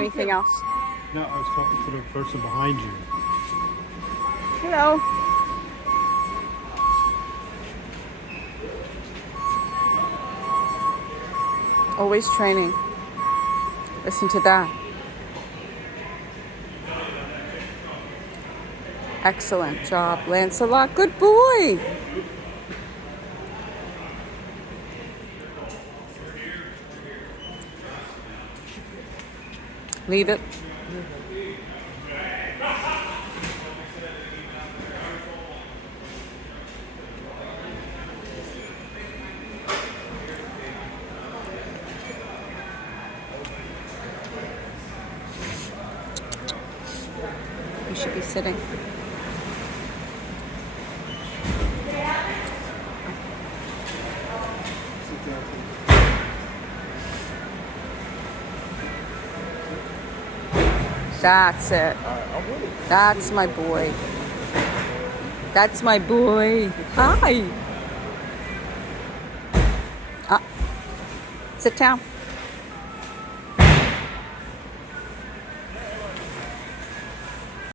Anything else? No, I was talking to the person behind you. Hello. Always training. Listen to that. Excellent job, Lancelot. Good boy. Leave it. You should be sitting. That's it. That's my boy. That's my boy. Hi. Sit down.